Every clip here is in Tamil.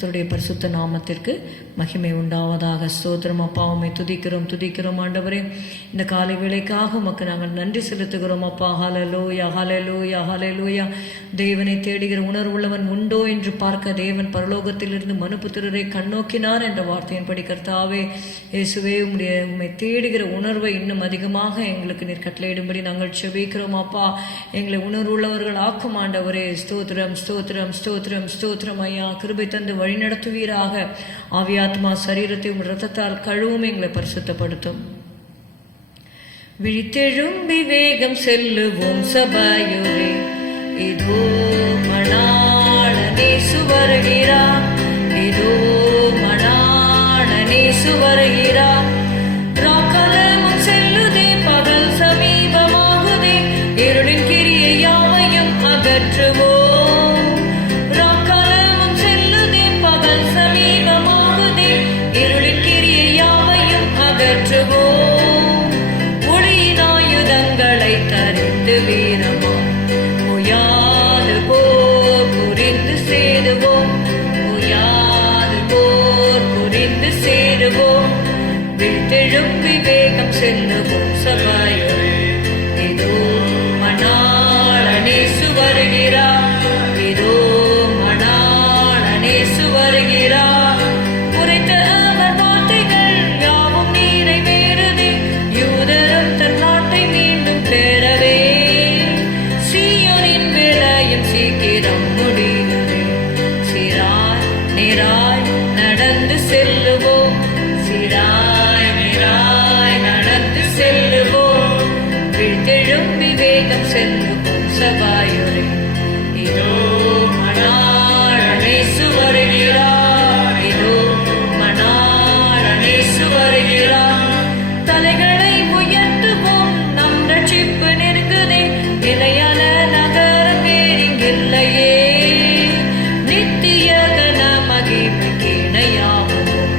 கர்த்தருடைய பரிசுத்த நாமத்திற்கு மகிமை உண்டாவதாக. ஸ்தோத்திரம் அப்பா, உம்மை துதிக்கிறோம் ஆண்டவரே. இந்த காலை வேளைக்காக உமக்கு நாங்கள் நன்றி செலுத்துகிறோம் அப்பா. ஹல்லேலூயா ஹல்லேலூயா ஹல்லேலூயா. தேவனை தேடுகிற உணர்வுள்ளவன் உண்டோ என்று பார்க்க தேவன் பரலோகத்திலிருந்து மனுபுத்திரரை கண்ணோக்கினார் என்ற வார்த்தையின்படி கர்த்தாவே இயேசுவே, உம்மை தேடுகிற உணர்வை இன்னும் அதிகமாக எங்களுக்கு நீர் கட்டளையிடும்படி நாங்கள் செபிக்கிறோம் அப்பா. எங்களை உணர்வுள்ளவர்கள் ஆக்கும் ஆண்டவரே. ஸ்தோத்திரம் ஸ்தோத்திரம் ஸ்தோத்திரம் ஸ்தோத்திரம் ஐயா. கிருபை தந்து வழி நடத்துவீராக. ஆவியாத்மா சரீரத்தை இரத்தத்தால் கழுவும், எங்களை பரிசுத்தப்படுத்தும். விழித்தெழும்பி வேகம் செல்லுவோம் சபையோரே, இதோ மணாளனே வருகிறார், இதோ மணாளனே வருகிறார். ராக்காலமும் செல்லுதே, பகல் சமீபமாகுதே, இருளின் கிரியை யாவையும் அகற்றுவோம். ஒளியினாயுதங்களை தரித்து வீரமாம் ஓயாது போர் புரிந்து சேருவோம், ஓயாது போர் புரிந்து சேருவோம். விழித்தெழும்பி வேகம் செல்லுவோம் சபையோரே, இதோ மணாளனே வருகிறார், இதோ மணாளனே வருகிறார். நடந்து செல்லுவோம், சிராய் நிராய் நடந்து செல்லுவோம். விழித்தெழும்பி வேகம் செல்லுவோம் சபையோரே, இதோ மணாளனே வருகிறார், இதோ மணாளனே வருகிறார். தலைகளை உயர்த்துவோம், நம் ரட்சிப்பு நெருங்குதே, நிலையான நகரம் வேறிங்கில்லையே. நித்திய கன மகிமைக்கு இணையாவோம்,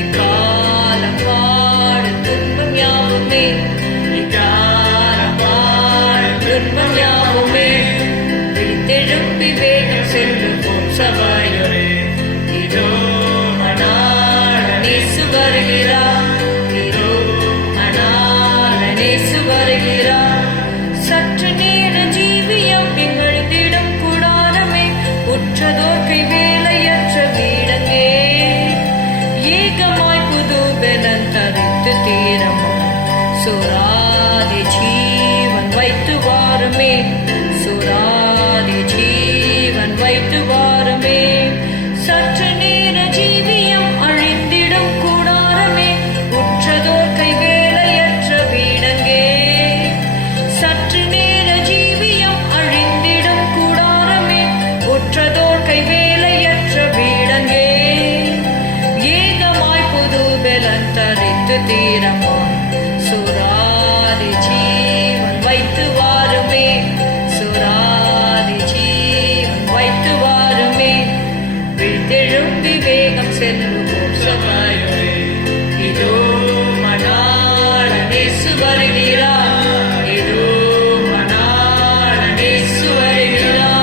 எக்காலம் பாடும் துன்பம் யாவுமே, எக்காலம் பாடும் துன்பம் யாவுமே. விழித்தெழும்பி வேகம் செல்லுவோம் சபையோரே, இதோ மணாளனே வருகிறார், இதோ மணாளனே வருகிறார். சற்று நேர ஜீவியம் எங்களுதிடம் கூடாரமே, உற்றதோர்க்கை வேலையற்ற வீடங்கே. ஏகமாய் புது பெலன் தரித்து தீரமோ, சுராதி ஜீவன் வைத்து வாருமே, சுராதி ஜீவன் வைத்து வாருமே. சற்று நேர ஜீவியம் அழிந்திடும் கூடாரமே, உற்றதோர்க்கை வேலையற்ற வீடங்கே. சற்று நேர ஜீவியம் அழிந்திடும் கூடாரமே, உற்றதோர்க்கை வேலையற்ற வீடங்கே. ஏகமாய் புது பெலன் தரித்து தீரமோ, சுராதி ஜீவன் வைத்து வாருமே, சுராதி ஜீவன் வைத்து வாருமே. விழித்தெழும்பி வேகம் செல்லுவோம் சபையோரே, இதோ மணாளனே வருகிறார், இதோ மணாளனே வருகிறார்.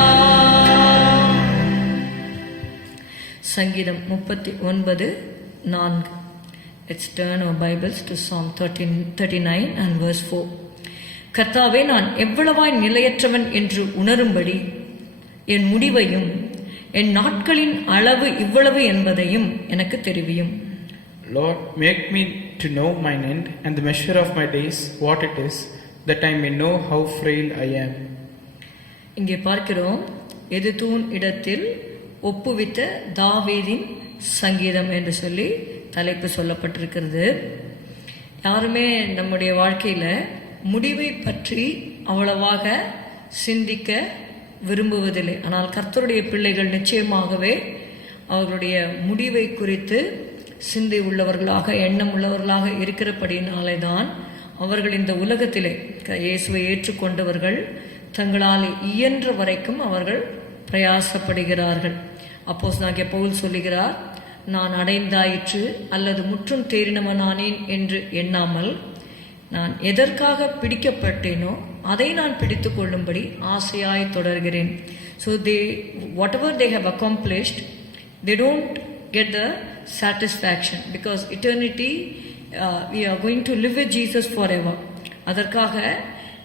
சங்கீதம் 39:4. Let's turn our Bibles to Psalm 39 and verse 4. கர்த்தாவே, நான் எவ்வளவாய் நிலையற்றவன் என்று உணரும்படி என் முடிவையும் என் நாட்களின் அளவு இவ்வளவு என்பதையும் எனக்கு தெரிவியும். Lord, make me to know mine end and the measure of my days what it is, that I may know how frail I am. இங்கே பார்க்கிறோம், எதுதூன் இடத்தில் ஒப்புவித்த தாவீதின் சங்கீதம் என்று சொல்லி தலைப்பு சொல்லப்பட்டிருக்கிறது. யாருமே நம்முடைய வாழ்க்கையில முடிவை பற்றி அவ்வளவாக சிந்திக்க விரும்புவதில்லை. ஆனால் கர்த்தருடைய பிள்ளைகள் நிச்சயமாகவே அவர்களுடைய முடிவை குறித்து சிந்தை உள்ளவர்களாக, எண்ணம் உள்ளவர்களாக இருக்கிறபடினாலே தான் அவர்கள் இந்த உலகத்திலே இயேசுவை ஏற்றுக்கொண்டவர்கள் தங்களால் இயன்ற வரைக்கும் அவர்கள் பிரயாசப்படுகிறார்கள். அப்போஸ்தலனாகிய பவுல் சொல்லுகிறார், நான் அடைந்தாயிற்று அல்லது முற்றும் தேறினவனானேன் என்று எண்ணாமல் நான் எதற்காக பிடிக்கப்பட்டேனோ அதை நான் பிடித்து கொள்ளும்படி ஆசையாய் தொடர்கிறேன். So whatever they have accomplished, they don't get the satisfaction, because eternity we are going to live with Jesus forever. அதற்காக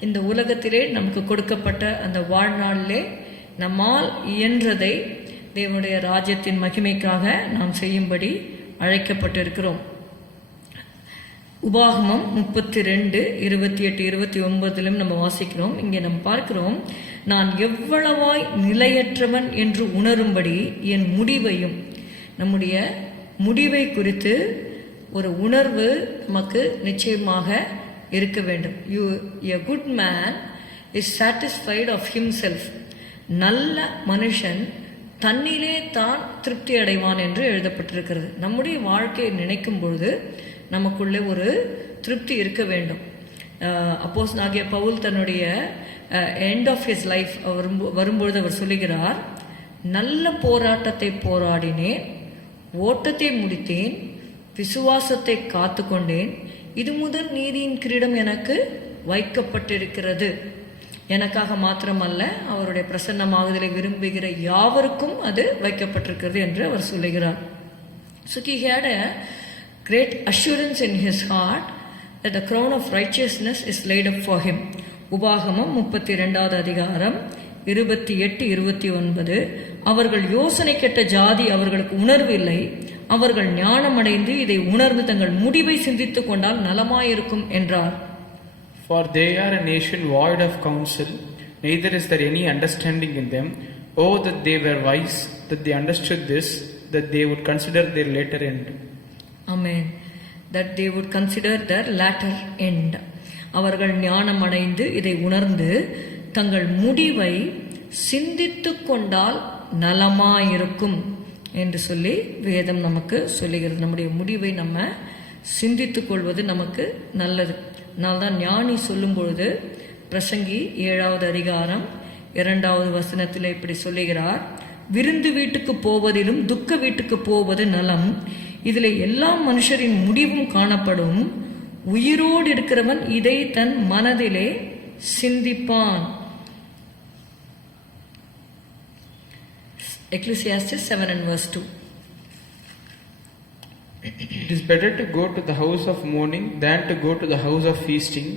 இந்த உலகத்திலே நமக்கு கொடுக்கப்பட்ட அந்த வாழ்நாளிலே நம்மால் இயன்றதை தேவனுடைய ராஜ்யத்தின் மகிமைக்காக நாம் செய்யும்படி அழைக்கப்பட்டிருக்கிறோம். உபாகமம் 32, 28, 29 நம்ம வாசிக்கிறோம். இங்கே நம்ம பார்க்கிறோம், நான் எவ்வளவாய் நிலையற்றவன் என்று உணரும்படி என் முடிவையும், நம்முடைய முடிவை குறித்து ஒரு உணர்வு நமக்கு நிச்சயமாக இருக்க வேண்டும். A good man is satisfied of himself. நல்ல மனுஷன் தன்னிலே தான் திருப்தி அடைவான் என்று எழுதப்பட்டிருக்கிறது. நம்முடைய வாழ்க்கையை நினைக்கும் பொழுது நமக்குள்ளே ஒரு திருப்தி இருக்க வேண்டும். அப்போஸ்தலனாகிய பவுல் தன்னுடைய எண்ட் ஆஃப் ஹிஸ் லைஃப் வரும்பொழுது அவர் சொல்லுகிறார், நல்ல போராட்டத்தை போராடினேன், ஓட்டத்தை முடித்தேன், விசுவாசத்தை காத்து கொண்டேன், இது முதல் நீதியின் கிரீடம் எனக்கு வைக்கப்பட்டிருக்கிறது. எனக்காக மாத்திரமல்ல, அவருடைய பிரசன்னமாகுதலை விரும்புகிற யாவருக்கும் அது வைக்கப்பட்டிருக்கிறது என்று அவர் சொல்லுகிறார். So he had a great assurance in his heart that the crown of righteousness is laid up for him. உபாகமம் 32 அதிகாரம் 28, 29. அவர்கள் யோசனை கெட்ட ஜாதி, அவர்களுக்கு உணர்வு இல்லை, அவர்கள் ஞானமடைந்து இதை உணர்ந்து தங்கள் முடிவை சிந்தித்துக் கொண்டால் நலமாயிருக்கும் என்றார். For they are a nation void of counsel, neither is there any understanding in them. Oh, that they were wise, that they understood this, that they would consider their later end. Amen. That they would consider their latter end. அவர்கள் ஞானமடைந்து இதை உணர்ந்து தங்கள் முடிவை சிந்தித்துக் கொண்டால் நலமாயிருக்கும் என்று சொல்லி வேதம் நமக்கு சொல்லுகிறது. நம்முடைய முடிவை நம்ம சிந்தித்துக் கொள்வது நமக்கு நல்லது. அதனால்தான் ஞானி சொல்லும் பொழுது பிரசங்கி 7வது அதிகாரம் 2வது வசனத்தில் இப்படி சொல்லுகிறார், விருந்து வீட்டுக்கு போவதிலும் துக்க வீட்டுக்கு போவது நலம், இதில் எல்லா மனுஷரின் முடிவும் காணப்படும், உயிரோடு இருக்கிறவன் இதை தன் மனதிலே சிந்திப்பான். Ecclesiastes 7:2. It is better to go to the house of mourning than to go to the house of feasting,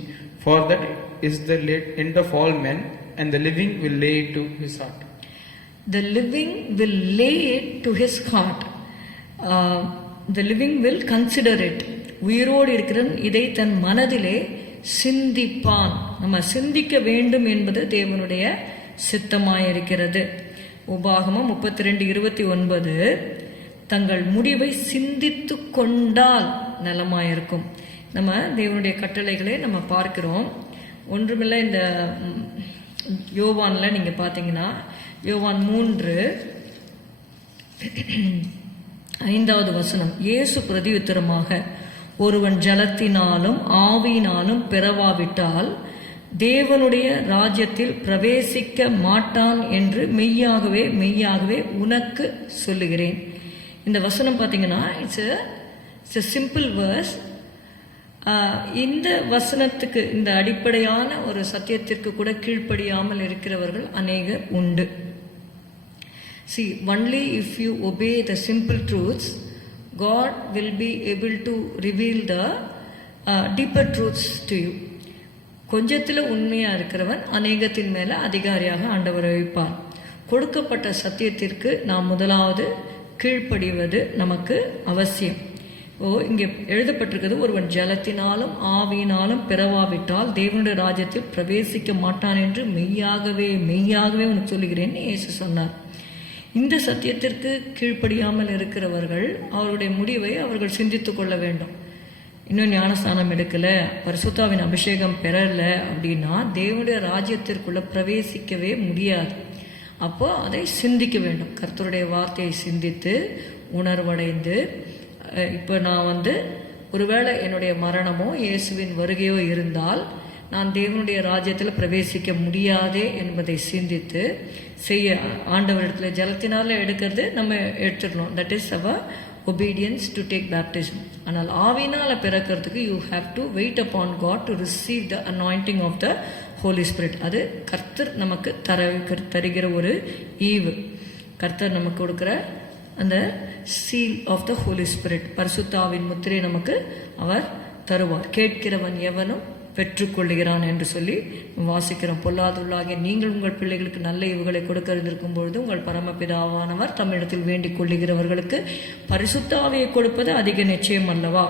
for that is the end of all men, and the living will lay it to his heart. The living will lay it to his heart. The living will consider it. உயிரோடு இருக்கிறவன் இதை தன் மனதிலே சிந்திப்பான். நம்ம சிந்திக்க வேண்டும் என்பது தேவனுடைய சித்தமாயிருக்கிறது. உபாகமம் 32, 29. தங்கள் முடிவை சிந்தித்து கொண்டால் நலமாயிருக்கும். நம்ம தேவனுடைய கட்டளைகளை நம்ம பார்க்கிறோம். ஒன்றுமில்லை, இந்த யோவான்ல நீங்க பார்த்தீங்கன்னா யோவான் 3, 5வது வசனம், இயேசு பிரதியுத்தரமாக, ஒருவன் ஜலத்தினாலும் ஆவியினாலும் பிறவாவிட்டால் தேவனுடைய ராஜ்யத்தில் பிரவேசிக்க மாட்டான் என்று மெய்யாகவே மெய்யாகவே உனக்கு சொல்லுகிறேன். இந்த வசனம் பார்த்தீங்கன்னா இட்ஸ் a simple verse. இந்த வசனத்துக்கு, இந்த அடிப்படையான ஒரு சத்தியத்திற்கு கூட கீழ்ப்படியாமல் இருக்கிறவர்கள் அநேகர் உண்டு. See, only if you obey the simple truths, God will be able to reveal the deeper truths to you. கொஞ்சத்தில் உண்மையா இருக்கிறவன் அநேகத்தின் மேல அதிகாரியாக ஆண்டவரை வைப்பார். கொடுக்கப்பட்ட சத்தியத்திற்கு நாம் முதலாவது கீழ்ப்படிவது நமக்கு அவசியம். இங்கே எழுதப்பட்டிருக்கிறது, ஒருவன் ஜலத்தினாலும் ஆவியினாலும் பிறவாவிட்டால் தேவனுடைய ராஜ்யத்தில் பிரவேசிக்க மாட்டான் என்று மெய்யாகவே மெய்யாகவே உனக்கு சொல்லுகிறேன்னு இயேசு சொன்னார். இந்த சத்தியத்திற்கு கீழ்ப்படியாமல் இருக்கிறவர்கள் அவருடைய முடிவை அவர்கள் சிந்தித்துக் கொள்ள வேண்டும். இன்னும் ஞானஸ்தானம் எடுக்கல, பரிசுத்தாவின் அபிஷேகம் பெறல அப்படின்னா தேவனுடைய ராஜ்யத்திற்குள்ள பிரவேசிக்கவே முடியாது. அப்போ அதை சிந்திக்க வேண்டும். கர்த்தருடைய வார்த்தையை சிந்தித்து உணர்வடைந்து, இப்போ நான் ஒருவேளை என்னுடைய மரணமோ இயேசுவின் வருகையோ இருந்தால் நான் தேவனுடைய ராஜ்யத்தில் பிரவேசிக்க முடியாதே என்பதை சிந்தித்து செய்ய ஆண்டவரிடத்தில் ஜலத்தினால எடுக்கிறது நம்ம எடுத்துடணும். That is our obedience to take baptism. ஆனால் ஆவியினால பிறக்கிறதுக்கு you have to wait upon God to receive the anointing of the Holy Spirit. அது கர்த்தர் நமக்கு தருகிற ஒரு ஈவு. கர்த்தர் நமக்கு கொடுக்கிற அந்த seal of the Holy Spirit, பரிசுத்தாவின் முத்திரை நமக்கு அவர் தருவார். கேட்கிறவன் எவனும் பெற்றுக்கொள்கிறான் என்று சொல்லி வாசிக்கிறோம். பொல்லாதுள்ளாகிய நீங்கள் உங்கள் பிள்ளைகளுக்கு நல்ல ஈவுகளை கொடுக்க இருந்திருக்கும் பொழுது உங்கள் பரமபிதாவானவர் தம்மிடத்தில் வேண்டிக் கொள்ளுகிறவர்களுக்கு பரிசுத்தாவியை கொடுப்பது அதிக நிச்சயம் அல்லவா?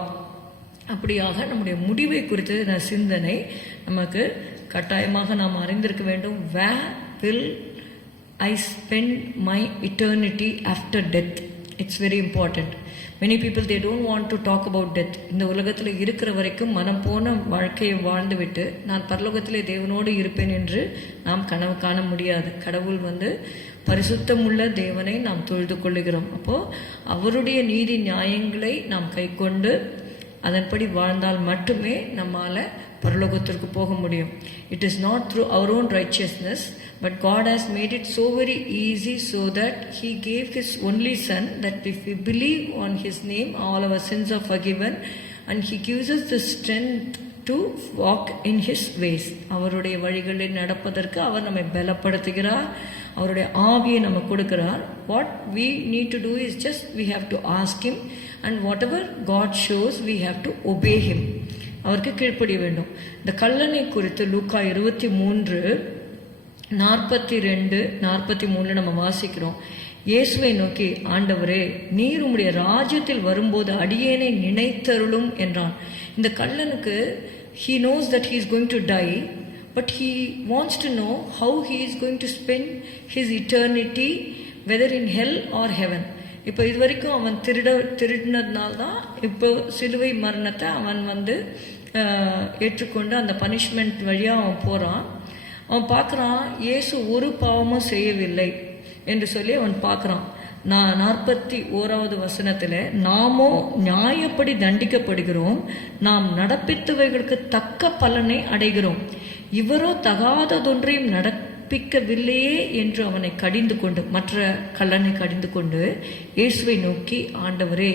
அப்படியாக நம்முடைய முடிவை குறித்த சிந்தனை நமக்கு கட்டாயமாக நாம் அறிந்திருக்க வேண்டும். Where will I spend my eternity after death? It's very important. Many people, they don't want to talk about death. இந்த உலகத்தில் இருக்கிற வரைக்கும் மனம் போன வாழ்க்கையை வாழ்ந்துவிட்டு நான் பரலோகத்திலே தேவனோடு இருப்பேன் என்று நாம் கனவு காண முடியாது. கடவுள் பரிசுத்தமுள்ள தேவனை நாம் தொழுது கொள்ளுகிறோம். அப்போது அவருடைய நீதி நியாயங்களை நாம் கை கொண்டு அதன்படி வாழ்ந்தால் மட்டுமே நம்மால் பரலோகத்திற்கு போக முடியும். It is not through our own righteousness, but God has made it so very easy so that He gave His only Son, that if we believe on His name, all our sins are forgiven, and He gives us the strength to walk in His ways. அவருடைய வழிகளில் நடப்பதற்கு அவர் நம்மை பலப்படுத்துகிறார், அவருடைய ஆவியை நமக்கு கொடுக்கிறார். What we need to do is just we have to ask Him, and whatever God shows we have to obey Him. அவருக்கு கீழ்ப்படிய வேண்டும். இந்த கல்லனை குறித்து லூக்கா 23:42-43 நம்ம வாசிக்கிறோம். இயேசுவை நோக்கி, ஆண்டவரே, நீர் உம்முடைய ராஜ்யத்தில் வரும்போது அடியேனை நினைத்தருளும் என்றான். இந்த கல்லனுக்கு he knows that he is going to die, but he wants to know how he is going to spend his eternity, whether in hell or heaven. இப்போ இது வரைக்கும் அவன் திருடினதுனால்தான் இப்போ சிலுவை மரணத்தை அவன் ஏற்றுக்கொண்டு அந்த பனிஷ்மெண்ட் வழியாக அவன் போகிறான். அவன் பார்க்குறான், இயேசு ஒரு பாவமும் செய்யவில்லை என்று சொல்லி அவன் பார்க்குறான். 41வது வசனத்தில், நாமோ நியாயப்படி தண்டிக்கப்படுகிறோம், நாம் நடப்பித்தவைகளுக்கு தக்க பலனை அடைகிறோம், இவரோ தகாததொன்றையும் நடப்பிக்கவில்லையே என்று அவனை கடிந்து கொண்டு, மற்ற கல்லனை கடிந்து கொண்டு இயேசுவை நோக்கி, ஆண்டவரே,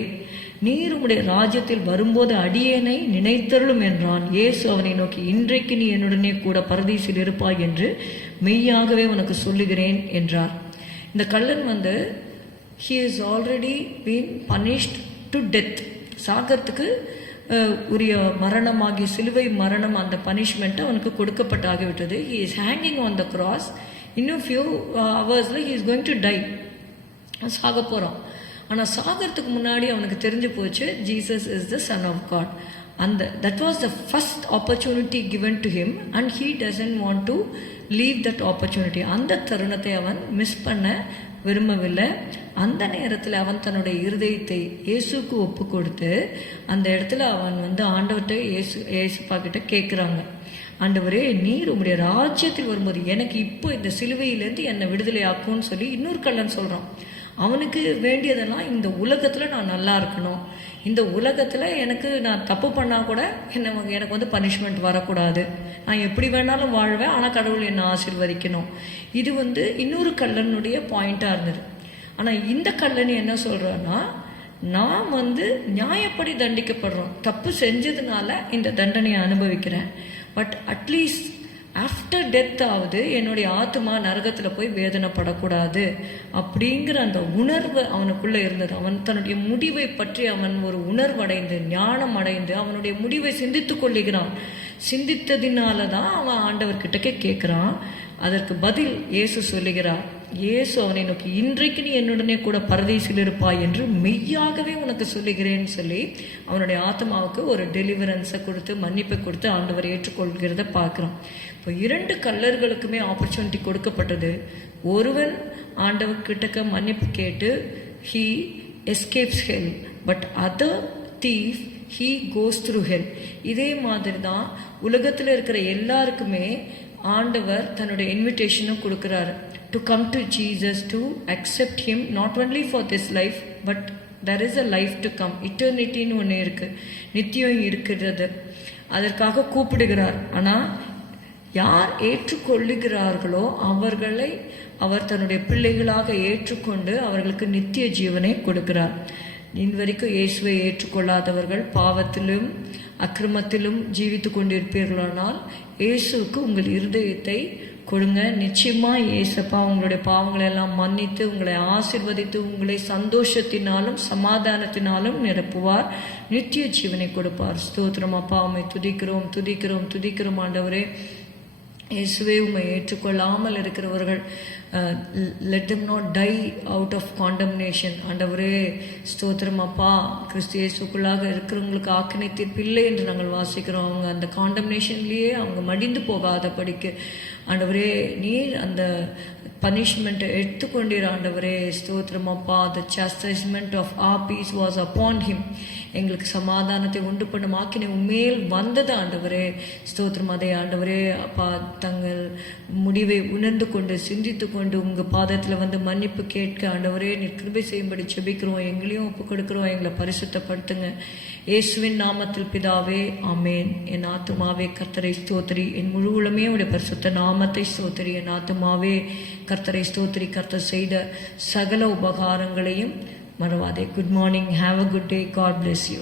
நீர் உம்முடைய ராஜ்யத்தில் வரும்போது அடியேனை நினைத்தருளும் என்றான். இயேசு அவனை நோக்கி, இன்றைக்கு நீ என்னுடனே கூட பரதீசில் இருப்பாய் என்று மெய்யாகவே உனக்கு சொல்லுகிறேன் என்றார். இந்த கள்ளன் he is already been punished to death. சாகத்துக்கு உரிய மரணமாகி சிலுவை மரணம், அந்த பனிஷ்மெண்ட் அவனுக்கு கொடுக்கப்பட்டாகிவிட்டது. he is hanging on the cross. இன்னும் few hoursல he is going to die. சாக போகிறான். ஆனால் சாகிறதுக்கு முன்னாடி அவனுக்கு தெரிஞ்சு போச்சு, Jesus is the Son of God. that was the first opportunity given to him, and he doesn't want to leave that opportunity. அந்த தருணத்தை அவன் மிஸ் பண்ண விரும்பவில்லை. அந்த நேரத்தில் அவன் தன்னுடைய இருதயத்தை இயேசுக்கு ஒப்பு கொடுத்து அந்த இடத்துல அவன் ஆண்டவர்கிட்ட இயேசுப்பா கிட்ட கேட்குறாங்க, ஆண்டவரே, நீர் உம்முடைய ராஜ்யத்தில் வரும்போது எனக்கு இப்போ இந்த சிலுவையிலேருந்து என்னை விடுதலை ஆக்கும்னு சொல்லி இன்னொரு கள்ளன் சொல்கிறான். அவனுக்கு வேண்டியதெல்லாம் இந்த உலகத்தில் நான் நல்லா இருக்கணும், இந்த உலகத்தில் நான் தப்பு பண்ணால் கூட எனக்கு பனிஷ்மெண்ட் வரக்கூடாது, நான் எப்படி வேணாலும் வாழ்வேன், ஆனால் கடவுள் என்னை ஆசீர்வதிக்கணும். இது இன்னொரு கல்லனுடைய பாயிண்ட்டாக இருந்தது. ஆனால் இந்த கல்லன் என்ன சொல்கிறான்னா, நான் நியாயப்படி தண்டிக்கப்படுறோம், தப்பு செஞ்சதுனால இந்த தண்டனையை அனுபவிக்கிறேன், பட் அட்லீஸ்ட் ஆஃப்டர் டெத் ஆகுது என்னுடைய ஆத்மா நரகத்தில் போய் வேதனைப்படக்கூடாது அப்படிங்கிற அந்த உணர்வு அவனுக்குள்ளே இருந்தது. அவன் தன்னுடைய முடிவை பற்றி அவன் ஒரு உணர்வடைந்து ஞானம் அடைந்து அவனுடைய முடிவை சிந்தித்து கொள்ளுகிறான். சிந்தித்ததினால தான் அவன் ஆண்டவர்கிட்ட கேட்குறான். அதற்கு பதில் இயேசு சொல்லுகிறார். இயேசு அவனை நோக்கி, இன்றைக்கு நீ என்னுடனே கூட பரதீசில் இருப்பாய் என்று மெய்யாகவே உனக்கு சொல்லுகிறேன்னு சொல்லி அவனுடைய ஆத்மாவுக்கு ஒரு டெலிவரன்ஸை கொடுத்து மன்னிப்பை கொடுத்து ஆண்டவர் ஏற்றுக்கொள்கிறத பார்க்குறோம். இப்போ 2 கள்ளர்களுக்குமே ஆப்பர்ச்சுனிட்டி கொடுக்கப்பட்டது. ஒருவன் ஆண்டவர்கிட்ட மன்னிப்பு கேட்டு he escapes hell, but other thief he goes through hell. இதே மாதிரி தான் உலகத்தில் இருக்கிற எல்லாருக்குமே ஆண்டவர் தன்னுடைய இன்விடேஷனும் கொடுக்குறாரு. To come to Jesus, to accept Him, not only for this life, but there is a life to come. Eternity-ன்னு ஒன்று இருக்கு, நித்தியம் இருக்கிறது, அதற்காக கூப்பிடுகிறார். ஆனால் யார் ஏற்றுக்கொள்ளுகிறார்களோ அவர்களை அவர் தன்னுடைய பிள்ளைகளாக ஏற்றுக்கொண்டு அவர்களுக்கு நித்திய ஜீவனை கொடுக்கிறார். இதுவரைக்கும் இயேசுவை ஏற்றுக்கொள்ளாதவர்கள் பாவத்திலும் அக்கிரமத்திலும் ஜீவித்து கொண்டிருப்பீர்களானால் இயேசுவுக்கு உங்கள் இருதயத்தை கொடுங்க. நிச்சயமாக ஏசப்பா உங்களுடைய பாவங்களை எல்லாம் மன்னித்து உங்களை ஆசீர்வதித்து உங்களை சந்தோஷத்தினாலும் சமாதானத்தினாலும் நிரப்புவார். நித்திய ஜீவனை கொடுப்பார். ஸ்தோத்திரம் அப்பா, உம்மை துதிக்கிறோம் துதிக்கிறோம் துதிக்கிறோம் ஆண்டவரே. இயேசுவே, உம்மை ஏற்றுக்கொள்ளாமல் இருக்கிறவர்கள் let them not die out of condemnation. ஆண்டவரே ஸ்தோத்திரம் அப்பா, கிறிஸ்து இயேசுக்குள்ளாக இருக்கிறவங்களுக்கு ஆக்கினை தீர்ப்பு இல்லை என்று நாங்கள் வாசிக்கிறோம். அவங்க அந்த காண்டம்னேஷன்லேயே அவங்க மடிந்து போகாத படிக்கு ஆண்டவரே நீர் அந்த பனிஷ்மெண்ட்டை எடுத்துக்கொண்டீர் ஆண்டவரே. ஸ்தோத்திரம் அப்பா, the chastisement of our peace was upon him. எங்களுக்கு சமாதானத்தை உண்டு பண்ணும் ஆக்கினை உண்மையில் வந்தது ஆண்டவரே. ஸ்தோத்திரம். அதே ஆண்டவரே அப்பா, தங்கள் முடிவை உணர்ந்து கொண்டு சிந்தித்து கொண்டு உங்கள் பாதத்தில் வந்து மன்னிப்பு கேட்க ஆண்டவரே நீர் கிருபை செய்யும்படி ஜெபிக்கிறோம். எங்களையும் ஒப்பு கொடுக்கிறோம். எங்களை பரிசுத்தப்படுத்துங்க இயேசுவின் நாமத்தில் பிதாவே, ஆமேன். என் ஆத்துமாவே கர்த்தரை ஸ்தோத்திரி, என் முழு உளமே உடைய பரிசுத்த நாமத்தை ஸ்தோத்திரி. என் ஆத்துமாவே கர்த்தரை ஸ்தோத்திரி. கர்த்தர் செய்த சகல உபகாரங்களையும் மறவாதே. Good morning. Have a good day. God bless you.